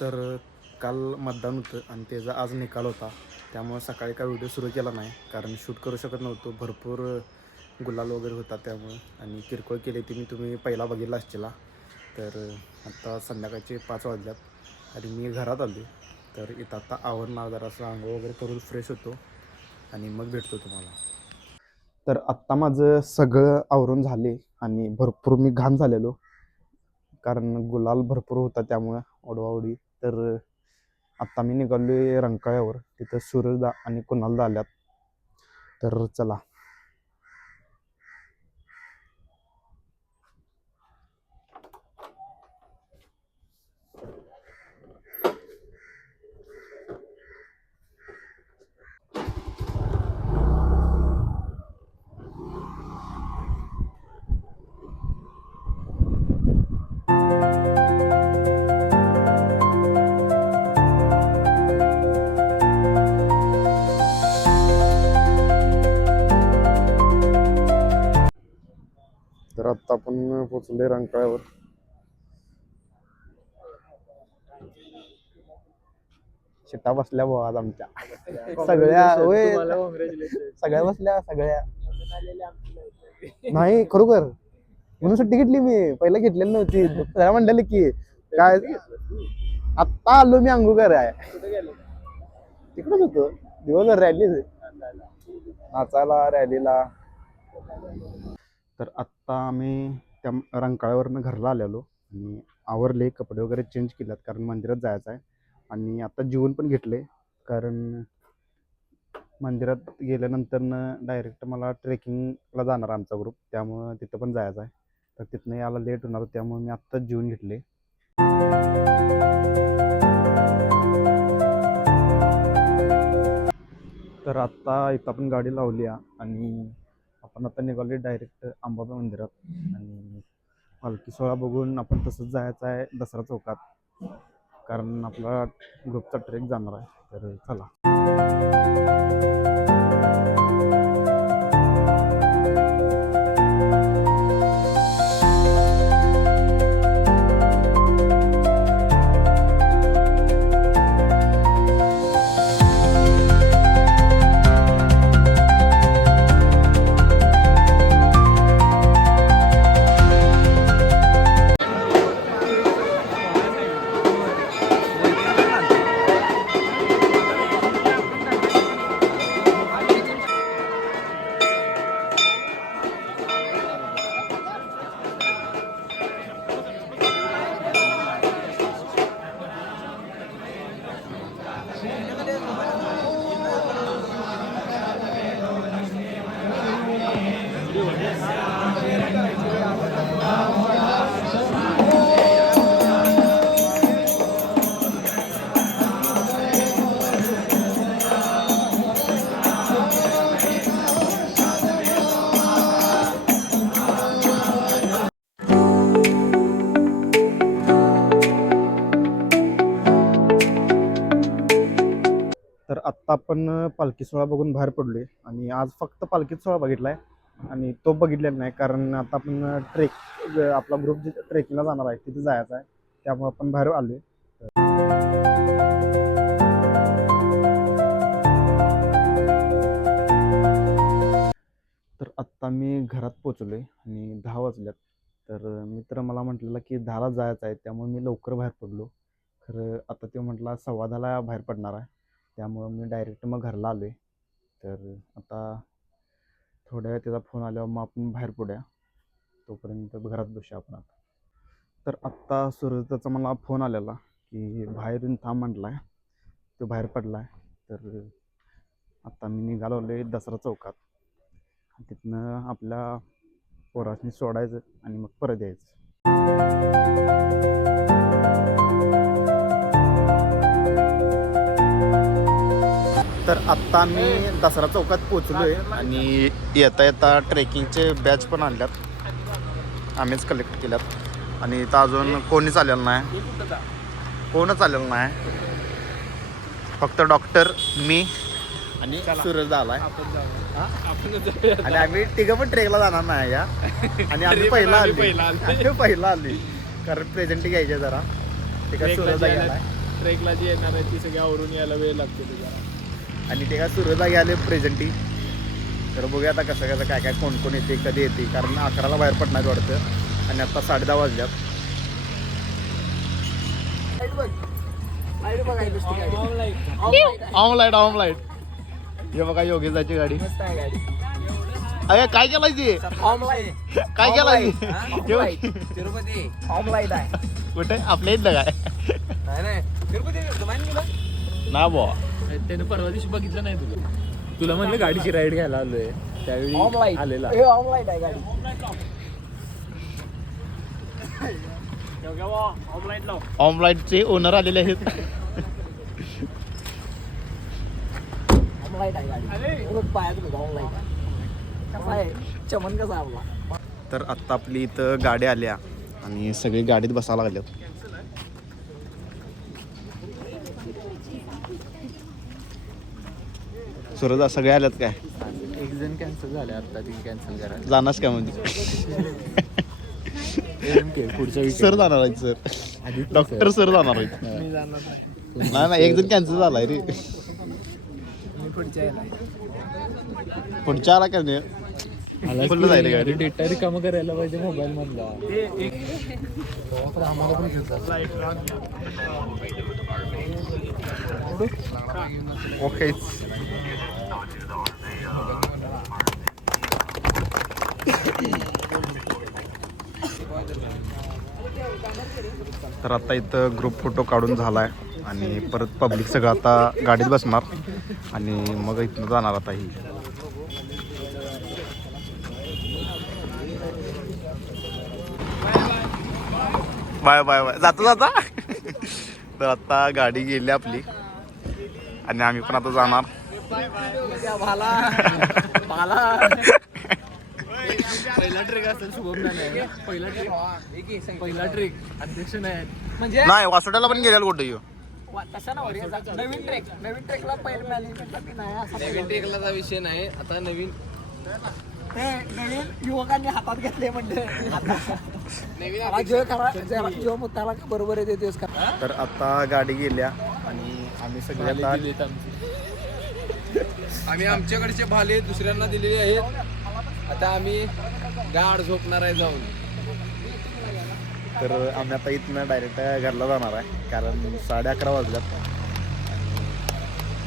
तर काल मतदान होतं आणि त्याचा आज निकाल होता. त्यामुळं सकाळी काय व्हिडिओ सुरू केला नाही, कारण शूट करू शकत नव्हतो. भरपूर गुलाल वगैरे होता त्यामुळं, आणि किरकोळ केली ती मी तुम्ही पहिला बघितला असशीला. तर आत्ता संध्याकाळचे 5 वाजल्यात आणि मी घरात आलो. तर इथं आता आवरणार, जरासं अंघोळ वगैरे करून फ्रेश होतो आणि मग भेटतो तुम्हाला. तर आत्ता माझं सगळं आवरून झाले आणि भरपूर मी घाण झालेलो, कारण गुलाल भरपूर होता त्यामुळं ओढवाओढी. तर आत्ता मी निघालोय रंकाळ्यावर, तिथं सूरजदा आणि कुणालदा आल्यात. तर चला. तर आत्ता आपण पोचलोय रंकाळ्यावर. शिट्टा बसल्या भाऊ आज आमच्या सगळ्या. होय, सगळ्या बसल्या सगळ्या. नाही खरोखर, म्हणून सुट्टी घेतली मी. पहिला घेतलेली नव्हती. त्याला म्हणलेलं की काय, आत्ता आलो मी अंघोळ कराय. तिकडेच होतो दिवसभर, रॅली नाचायला, रॅलीला. तर आत्ता आम्ही त्या रंकाळ्यावरनं घरला आलेलो आणि आवरले, कपडे वगैरे चेंज केल्यात, कारण मंदिरात जायचं आहे. आणि आता जेवण पण घेतले, कारण मंदिरात गेल्यानंतरनं डायरेक्ट मला ट्रेकिंगला जाणार आमचा ग्रुप, त्यामुळं तिथं पण जायचं आहे. तर तिथनं यायला लेट होणार, त्यामुळे मी आत्ताच जेवून घेतले. तर आत्ता इथं आपण गाडी लावली आणि आपण आता निघालो डायरेक्ट अंबाबाई मंदिरात. आणि पालखी सोहळा बघून आपण तसंच जायचं आहे दसरा चौकात, कारण आपला ग्रुपचा ट्रेक जाणार आहे. तर चला. तर आत्ता आपण पालखी सोहळा बघून बाहेर पडलोय आणि आज फक्त पालखी सोहळा बघितलाय आणि तो बघितलेला नाही, कारण आता आपण आपला ग्रुप जिथे ट्रेकिंगला जाणार आहे तिथे जायचं आहे, त्यामुळे आपण बाहेर आलोय. तर आत्ता मी घरात पोचलोय आणि 10 वाजल्यात. तर मित्र मला म्हटलेला की 10ला जायचं आहे, त्यामुळे मी लवकर बाहेर पडलो. खरं आता तो म्हटला 10:15ला बाहेर पडणार आहे, त्यामुळं मी डायरेक्ट मग घरला आलो आहे. तर आता थोड्या वेळ त्याचा फोन आल्यावर मग आपण बाहेर पडूया, तोपर्यंत घरात बसूया आपण आता. तर आत्ता सूरजचा मला फोन आलेला की बाहेरून थांब म्हटला आहे, तो बाहेर पडला आहे. तर आत्ता मी निघालो आहे दसरा चौकात, तिथनं आपल्या पोरासनी सोडायचं आणि मग परत यायचं. तर आत्ता आम्ही दसरा चौकात पोचलोय आणि येता येता ट्रेकिंगचे बॅच पण आणल्यात, आम्हीच कलेक्ट केल्यात. आणि इथं अजून कोणीच आलेलं नाही, कोणच आलेलं नाही, फक्त डॉक्टर, मी आणि सूरज आलाय. आणि आम्ही तिघं पण ट्रेकला जाणार नाही या, आणि आम्ही पहिला आली कारण प्रेझेंट घ्यायचे जरा, ते काय सूरज गेलाय. ट्रेकला जी येणार आहे ती सगळी आवरून यायला वेळ लागतो त्याला. आणि ते काय सूर्यदागी आले प्रेझेंटी, तर बघूया आता कसं कसं काय काय कोण कोण येते कधी येते, कारण 11ला बाहेर पडणार वाटतं आणि आता 10:30 वाजल्यात. ऑमलाईट हे बघा योगेशाची गाडी. अरे काय केलाय ती, काय केलाय तिरुपती ऑमलाईट आहे कुठे आपल्या इथलं काय ना बुवा. त्याने परवा दिवशी बघितलं नाही तुला म्हणलं गाडीची राईड घ्यायला आलोय त्यावेळी आलेला. ऑमलाईटचे ओनर आलेले आहेत. तर आत्ता आपली इथं गाड्या आल्या आणि सगळी गाडीत बसायला लागल्यात. सुरज सगळे आल्यात काय? एक जण कॅन्सल झाले आता, ती कॅन्सल करायला जाणारच काय म्हणजे पुढच्या सर जाणार आहेत, सर डॉक्टर सर जाणार आहेत. मी जाणार नाही. नाही एक जण कॅन्सल झालाय रे. मी पुढच्या आला का नाही फुल जाईल गाडी. डेटा रिकाम करायला पाहिजे मोबाईल मधला. आम्हाला पण ओके. तर आता इथं ग्रुप फोटो काढून झालाय आणि परत पब्लिक सगळं आता गाडीत बसणार आणि मग इथनं जाणार आता ही. बाय बाय बाय जाता तर आता गाडी गेली आपली आणि आम्ही पण आता जाणार. पहिला ट्रेक असेल शुभम नाही. पहिला ट्रेक अध्यक्ष नाही म्हणजे नाही वासोट्याला पण गेल्याला कुठे येऊ. नवीन ट्रेकला नवीन ट्रेकला विषय नाही. आता नवीन युवकांनी हातात घेतले म्हणजे बरोबर आहे. तर आता गाडी गेल्या आणि आम्ही सगळे आता आम्ही आमच्याकडचे भाले दुसऱ्यांना दिलेले आहेत. आता आम्ही गाड झोपणार आहे जाऊन. तर आम्ही आता इथनं डायरेक्ट घरला जाणार आहे कारण 11:30 वाजल्यात.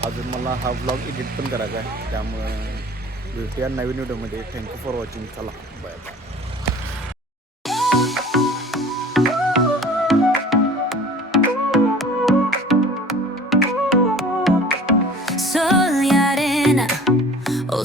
अजून मला हा ब्लॉग एडिट पण करायचा आहे, त्यामुळे भेटूया नवीन व्हिडिओमध्ये. Thank you for watching. चला bye bye. Sol y arena, oh,